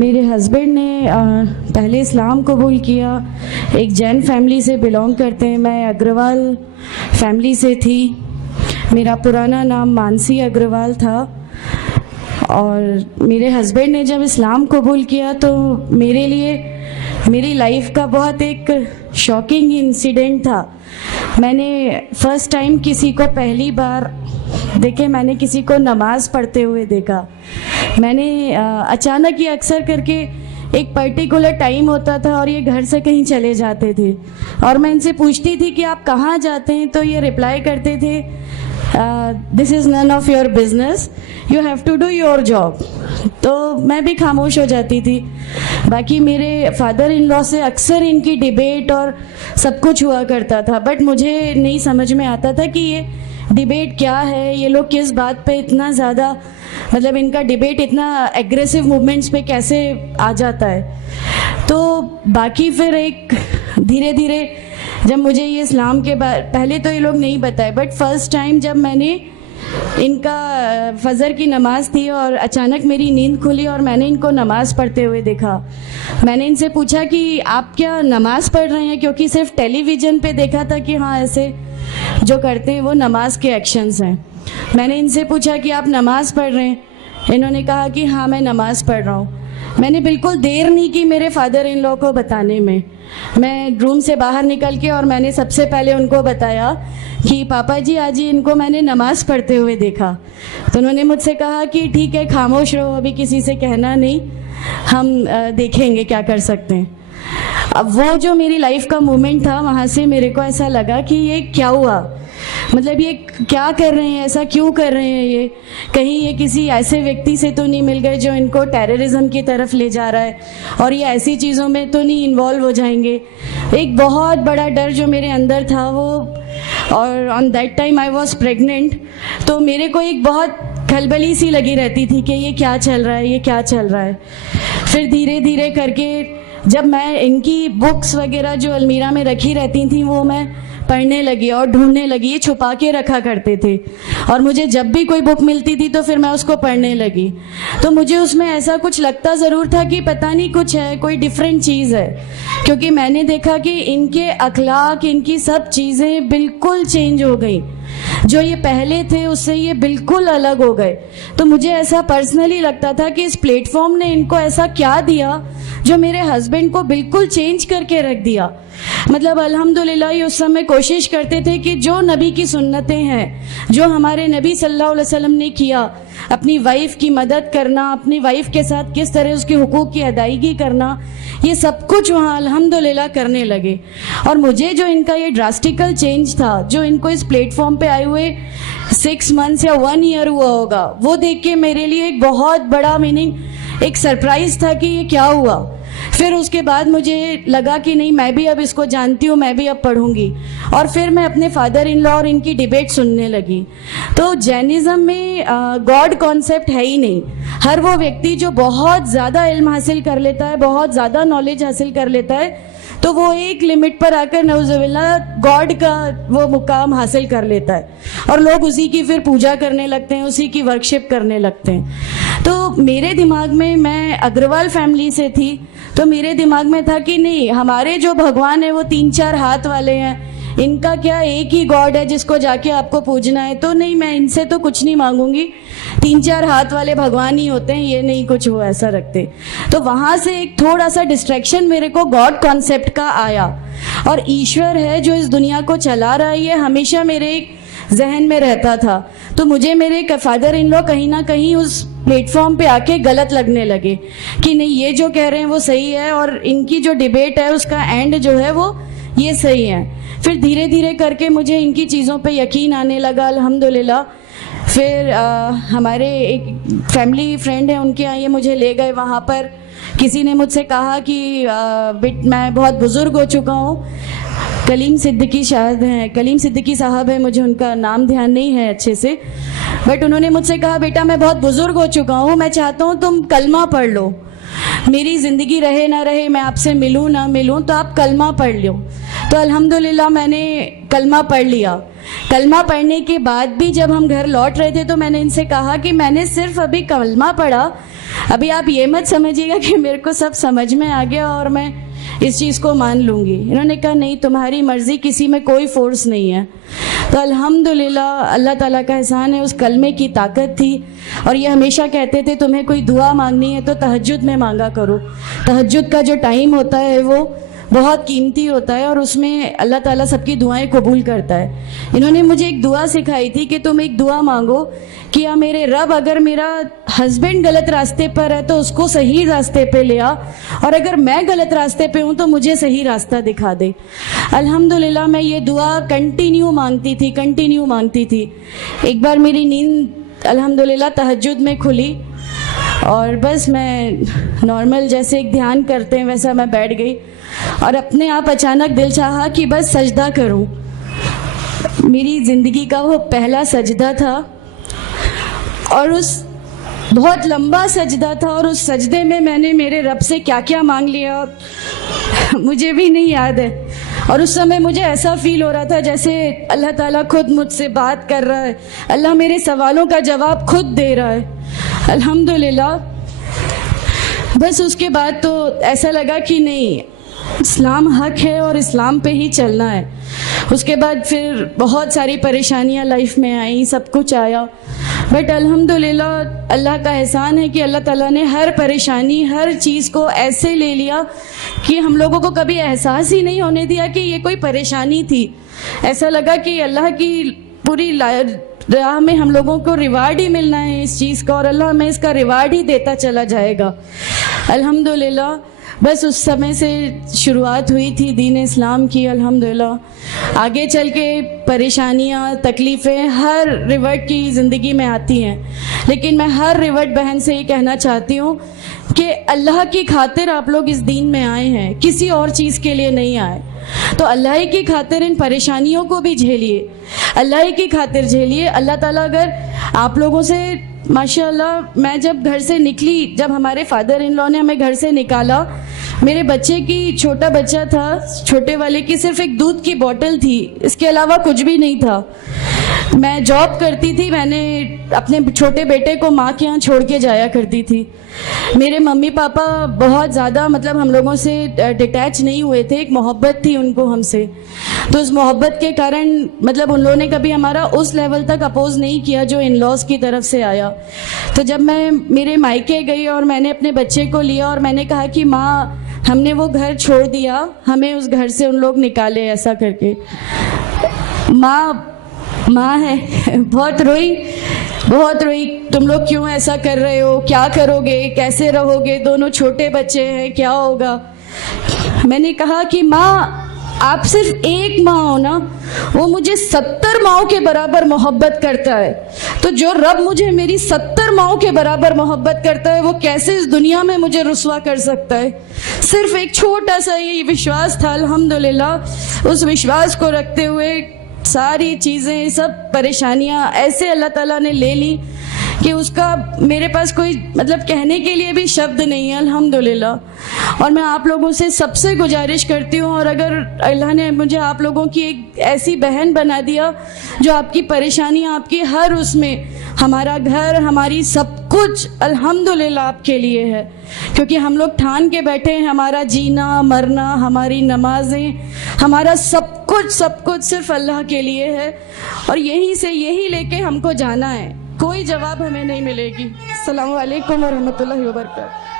मेरे हस्बैंड ने पहले इस्लाम कबूल किया, एक जैन फैमिली से बिलोंग करते हैं। मैं अग्रवाल फैमिली से थी। मेरा पुराना नाम मानसी अग्रवाल था। और मेरे हस्बैंड ने जब इस्लाम कबूल किया तो मेरे लिए मेरी लाइफ का बहुत एक शॉकिंग इंसिडेंट था। मैंने फर्स्ट टाइम किसी को पहली बार देखे, मैंने किसी को नमाज पढ़ते हुए देखा। मैंने अचानक ही अक्सर करके एक पर्टिकुलर टाइम होता था और ये घर से कहीं चले जाते थे और मैं इनसे पूछती थी कि आप कहाँ जाते हैं, तो ये रिप्लाई करते थे this is none of your business, you have to do your job. तो मैं भी खामोश हो जाती थी। बाकी मेरे फादर इन लॉ से अक्सर इनकी डिबेट और सब कुछ हुआ करता था, बट मुझे नहीं समझ में आता था कि ये डिबेट क्या है, ये लोग किस बात पे इतना ज़्यादा, मतलब इनका डिबेट इतना एग्रेसिव मूवमेंट्स पे कैसे आ जाता है। तो बाकी फिर एक धीरे धीरे जब मुझे ये इस्लाम के पहले तो ये लोग नहीं बताए, बट फर्स्ट टाइम जब मैंने इनका फजर की नमाज थी और अचानक मेरी नींद खुली और मैंने इनको नमाज पढ़ते हुए देखा। मैंने इनसे पूछा कि आप क्या नमाज पढ़ रहे हैं, क्योंकि सिर्फ टेलीविज़न पे देखा था कि हाँ ऐसे जो करते हैं वो नमाज के एक्शंस हैं। मैंने इनसे पूछा कि आप नमाज पढ़ रहे हैं। इन्होंने कहा कि हाँ मैं नमाज पढ़ रहा हूँ। मैंने बिल्कुल देर नहीं की मेरे फादर इन लॉ को बताने में। मैं रूम से बाहर निकल के और मैंने सबसे पहले उनको बताया कि पापा जी आज ही इनको मैंने नमाज पढ़ते हुए देखा। तो उन्होंने मुझसे कहा कि ठीक है खामोश रहो, अभी किसी से कहना नहीं, हम देखेंगे क्या कर सकते हैं। अब वो जो मेरी लाइफ का मोमेंट था, वहाँ से मेरे को ऐसा लगा कि ये क्या हुआ, मतलब ये क्या कर रहे हैं, ऐसा क्यों कर रहे हैं, ये कहीं ये किसी ऐसे व्यक्ति से तो नहीं मिल गए जो इनको टेररिज्म की तरफ ले जा रहा है और ये ऐसी चीज़ों में तो नहीं इन्वॉल्व हो जाएंगे। एक बहुत बड़ा डर जो मेरे अंदर था वो, और on that time I was pregnant, तो मेरे को एक बहुत खलबली सी लगी रहती थी कि ये क्या चल रहा है, ये क्या चल रहा है। फिर धीरे धीरे करके जब मैं इनकी बुक्स वगैरह जो अलमीरा में रखी रहती थी वो मैं पढ़ने लगी और ढूंढने लगी। ये छुपा के रखा करते थे और मुझे जब भी कोई बुक मिलती थी तो फिर मैं उसको पढ़ने लगी। तो मुझे उसमें ऐसा कुछ लगता ज़रूर था कि पता नहीं कुछ है, कोई डिफरेंट चीज़ है, क्योंकि मैंने देखा कि इनके अखलाक, इनकी सब चीज़ें बिल्कुल चेंज हो गई। जो ये पहले थे उससे ये बिल्कुल अलग हो गए। तो मुझे ऐसा पर्सनली लगता था कि इस प्लेटफॉर्म ने इनको ऐसा क्या दिया जो मेरे हस्बैंड को बिल्कुल चेंज करके रख दिया। मतलब अल्हम्दुलिल्लाह ये उस समय कोशिश करते थे कि जो नबी की सुन्नतें हैं, जो हमारे नबी सल्लल्लाहु अलैहि वसल्लम ने किया, अपनी वाइफ की मदद करना, अपनी वाइफ के साथ किस तरह उसके हुकूक की अदायगी करना, ये सब कुछ वहाँ अल्हम्दुलिल्लाह करने लगे। और मुझे जो इनका ये ड्रास्टिकल चेंज था, जो इनको इस प्लेटफॉर्म पे आए हुए 6 मंथ्स या 1 ईयर हुआ होगा, वो देख के मेरे लिए एक बहुत बड़ा मीनिंग, एक सरप्राइज था कि ये क्या हुआ। फिर उसके बाद मुझे लगा कि नहीं, मैं भी अब इसको जानती हूँ, मैं भी अब पढ़ूंगी। और फिर मैं अपने फादर इन लॉ और इनकी डिबेट सुनने लगी। तो जैनिज़्म में गॉड कॉन्सेप्ट है ही नहीं। हर वो व्यक्ति जो बहुत ज़्यादा इल्म हासिल कर लेता है, बहुत ज़्यादा नॉलेज हासिल कर लेता है, तो वो एक लिमिट पर आकर नौजुबिल्लाह गॉड का वो मुकाम हासिल कर लेता है और लोग उसी की फिर पूजा करने लगते हैं, उसी की वर्शिप करने लगते हैं। तो मेरे दिमाग में, मैं अग्रवाल फैमिली से थी, तो मेरे दिमाग में था कि नहीं, हमारे जो भगवान है वो 3-4 हाथ वाले हैं, इनका क्या एक ही गॉड है जिसको जाके आपको पूजना है। तो नहीं, मैं इनसे तो कुछ नहीं मांगूंगी, 3-4 हाथ वाले भगवान ही होते हैं, ये नहीं कुछ वो ऐसा रखते। तो वहाँ से एक थोड़ा सा डिस्ट्रैक्शन मेरे को गॉड कॉन्सेप्ट का आया। और ईश्वर है जो इस दुनिया को चला रहा है, ये हमेशा मेरे एक जहन में रहता था। तो मुझे मेरे फादर इन लॉ कहीं ना कहीं उस प्लेटफॉर्म पे आके गलत लगने लगे कि नहीं, ये जो कह रहे हैं वो सही है और इनकी जो डिबेट है उसका एंड जो है वो ये सही है। फिर धीरे धीरे करके मुझे इनकी चीज़ों पे यकीन आने लगा अल्हम्दुलिल्लाह। फिर हमारे एक फैमिली फ्रेंड है, उनके यहाँ ये मुझे ले गए। वहाँ पर किसी ने मुझसे कहा कि मैं बहुत बुज़ुर्ग हो चुका हूँ, कलीम सिद्दीकी शायद हैं, कलीम सिद्दीकी साहब है, मुझे उनका नाम ध्यान नहीं है अच्छे से, बट उन्होंने मुझसे कहा बेटा मैं बहुत बुज़ुर्ग हो चुका हूँ, मैं चाहता हूँ तुम कलमा पढ़ लो, मेरी ज़िंदगी रहे ना रहे, मैं आपसे मिलूँ ना मिलूँ, तो आप कलमा पढ़ लो। तो अल्हम्दुलिल्लाह मैंने कलमा पढ़ लिया। कलमा पढ़ने के बाद भी जब हम घर लौट रहे थे तो मैंने इनसे कहा कि मैंने सिर्फ अभी कलमा पढ़ा, अभी आप ये मत समझिएगा कि मेरे को सब समझ में आ गया और मैं इस चीज़ को मान लूँगी। इन्होंने कहा नहीं, तुम्हारी मर्ज़ी, किसी में कोई फोर्स नहीं है। तो अल्हम्दुलिल्लाह अल्लाह ताला का एहसान है, उस कलमे की ताकत थी। और ये हमेशा कहते थे तुम्हें कोई दुआ मांगनी है तो तहज्जुद में मांगा करो। तहज्जुद का जो टाइम होता है वो बहुत कीमती होता है और उसमें अल्लाह ताला सबकी दुआएं कबूल करता है। इन्होंने मुझे एक दुआ सिखाई थी कि तुम एक दुआ मांगो कि या मेरे रब, अगर मेरा हस्बैंड गलत रास्ते पर है तो उसको सही रास्ते पे ले आ, और अगर मैं गलत रास्ते पे हूँ तो मुझे सही रास्ता दिखा दे। अल्हम्दुलिल्लाह मैं ये दुआ कंटिन्यू मांगती थी। एक बार मेरी नींद अल्हम्दुलिल्लाह तहज्जुद में खुली और बस मैं नॉर्मल जैसे एक ध्यान करते हैं वैसा मैं बैठ गई और अपने आप अचानक दिल चाहा कि बस सजदा करूं। मेरी ज़िंदगी का वो पहला सजदा था और उस बहुत लंबा सजदा था और उस सजदे में मैंने मेरे रब से क्या क्या मांग लिया मुझे भी नहीं याद है। और उस समय मुझे ऐसा फील हो रहा था जैसे अल्लाह ताला खुद मुझसे बात कर रहा है, अल्लाह मेरे सवालों का जवाब खुद दे रहा है। अल्हम्दुलिल्लाह बस उसके बाद तो ऐसा लगा कि नहीं, इस्लाम हक है और इस्लाम पे ही चलना है। उसके बाद फिर बहुत सारी परेशानियां लाइफ में आई, सब कुछ आया, बट अल्हम्दुलिल्लाह अल्लाह का एहसान है कि अल्लाह ताला ने हर परेशानी, हर चीज़ को ऐसे ले लिया कि हम लोगों को कभी एहसास ही नहीं होने दिया कि ये कोई परेशानी थी। ऐसा लगा कि अल्लाह की पूरी राह में हम लोगों को रिवार्ड ही मिलना है इस चीज़ का और अल्लाह हमें इसका रिवार्ड ही देता चला जाएगा। अल्हम्दुलिल्लाह बस उस समय से शुरुआत हुई थी दीन इस्लाम की। अल्हम्दुलिल्लाह आगे चल के परेशानियाँ, तकलीफ़ें हर रिवर्ट की ज़िंदगी में आती हैं, लेकिन मैं हर रिवर्ट बहन से ये कहना चाहती हूँ कि अल्लाह की खातिर आप लोग इस दीन में आए हैं, किसी और चीज़ के लिए नहीं आए। तो अल्लाह ही की खातिर इन परेशानियों को भी झेलिए, अल्लाह ही की खातिर झेलिए। अल्लाह ताला अगर आप लोगों से, माशाअल्लाह मैं जब घर से निकली, जब हमारे फादर इन लॉ ने हमें घर से निकाला, मेरे बच्चे की, छोटा बच्चा था, छोटे वाले की सिर्फ एक दूध की बोतल थी, इसके अलावा कुछ भी नहीं था। मैं जॉब करती थी, मैंने अपने छोटे बेटे को माँ के यहाँ छोड़ के जाया करती थी। मेरे मम्मी पापा बहुत ज़्यादा मतलब हम लोगों से डिटैच नहीं हुए थे, एक मोहब्बत थी उनको हमसे, तो उस मोहब्बत के कारण मतलब उन लोगों ने कभी हमारा उस लेवल तक अपोज नहीं किया जो इन लॉज की तरफ से आया। तो जब मैं मेरे मायके गई और मैंने अपने बच्चे को लिया और मैंने कहा कि माँ हमने वो घर छोड़ दिया, हमें उस घर से उन लोग निकाले, ऐसा करके माँ है बहुत रोई, तुम लोग क्यों ऐसा कर रहे हो, क्या करोगे, कैसे रहोगे, दोनों छोटे बच्चे हैं, क्या होगा। मैंने कहा कि माँ आप सिर्फ एक माँ हो ना, वो मुझे 70 माँओं के बराबर मोहब्बत करता है, तो जो रब मुझे मेरी 70 माँओं के बराबर मोहब्बत करता है वो कैसे इस दुनिया में मुझे रुसवा कर सकता है। सिर्फ एक छोटा सा ये विश्वास था। अल्हम्दुलिल्लाह उस विश्वास को रखते हुए सारी चीज़ें, सब परेशानियाँ ऐसे अल्लाह ताला ने ले ली कि उसका मेरे पास कोई मतलब कहने के लिए भी शब्द नहीं है। अल्हम्दुलिल्लाह। और मैं आप लोगों से सबसे गुजारिश करती हूँ, और अगर अल्लाह ने मुझे आप लोगों की एक ऐसी बहन बना दिया जो आपकी परेशानियाँ, आपकी हर उसमें, हमारा घर, हमारी सब कुछ अल्हम्दुलिल्लाह आपके लिए है, क्योंकि हम लोग ठान के बैठे हैं हमारा जीना मरना, हमारी नमाजें, हमारा सब कुछ सिर्फ अल्लाह के लिए है, और यहीं से यही लेके हमको जाना है, कोई जवाब हमें नहीं मिलेगी। अस्सलामु अलैकुम व रहमतुल्लाहि व बरकातहू।